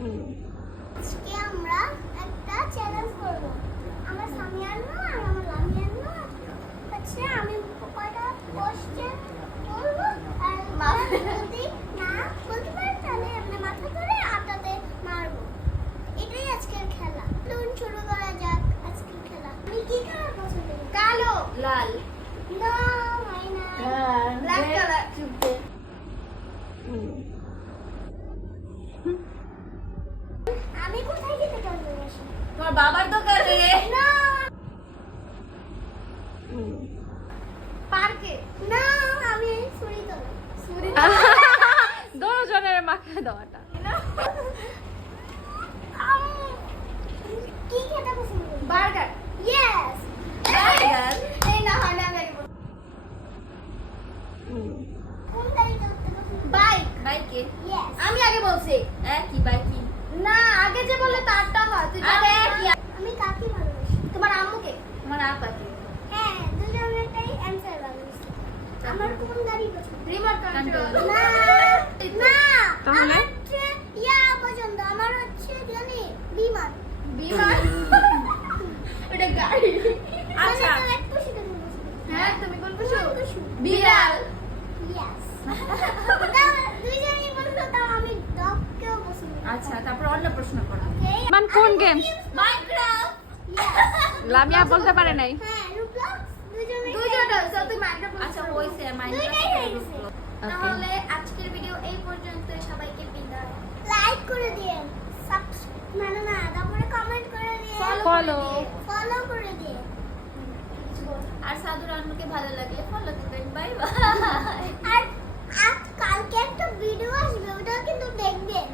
আজকে আমরা একটা চ্যালেঞ্জ করব। আমার স্বামী আনলো আর আমার লামি আনলো হচ্ছে আমি কয়টা কোশ্চেন বলবো আর যদি না বলতে পারে তাহলে আপনি মাথা ধরে আটাতে মারবো। এটাই আজকের খেলা। চলুন শুরু করা যাক আজকের খেলা। আমি কি কালার পছন্দ করি? কালো। লাল। না হয় না। Black colour. আমি কোথায় যেতে ভালোবাসি? তোমার বাবার দোকানে। না। পার্কে। না আমি সুরিতলা। দুজনের মাখা দেওয়াটা। কি খেতে পছন্দ করি? বার্গার। ইয়েস। বার্গার। এই না হয় না গাড়ি বল। কোন গাড়িতে উঠতে পছন্দ? বাইক। বাইকে। ইয়েস। আমি আগে বলছি। কি বাইকি? না আগে যে বললে তারটা হয় তুই আরে কি? আমি কাকে ভালোবাসি? তোমার আম্মুকে। তোমার আপাকে। হ্যাঁ দুজনেরটাই অ্যানসার ভালোবাসি। আমার কোন গাড়ি পছন্দ? Remote control. না না তাহলে? আমার হচ্ছে ইয়া পছন্দ। আমার হচ্ছে জানি বিমান। বিমান। ওটা গাড়ি। আচ্ছা। মানে তো এক খুশি তুমি পছন্দ। হ্যাঁ তুমি কোন পশু? পশু? বিড়াল। ইয়েস। দুইজনেই পছন্দ তাও আমি ডগকেও পছন্দ করি। আচ্ছা তারপর অন্য প্রশ্ন করো। Okay, মান কোন আমি games? games- Minecraft. Yes. Lamia বলতে পারে নাই। হ্যাঁ, Roblox দুজনেই দুইজনটা খেলি। সব তুই মাইনক্রাফট। আচ্ছা হইছে দুইটাই মাইনক্রাফট। হয়ে গেছে। তাহলে আজকের ভিডিও এই পর্যন্ত। সবাইকে বিদায়। লাইক করে দিন, মানে না তারপরে কমেন্ট করে দিন, Follow. ফলো করে দিন। আর সাধুর আন্নুকে ভালো লাগলে ফলো দিবেন। Bye bye. আর কালকে একটা ভিডিও আসবে ওটা কিন্তু দেখবেন।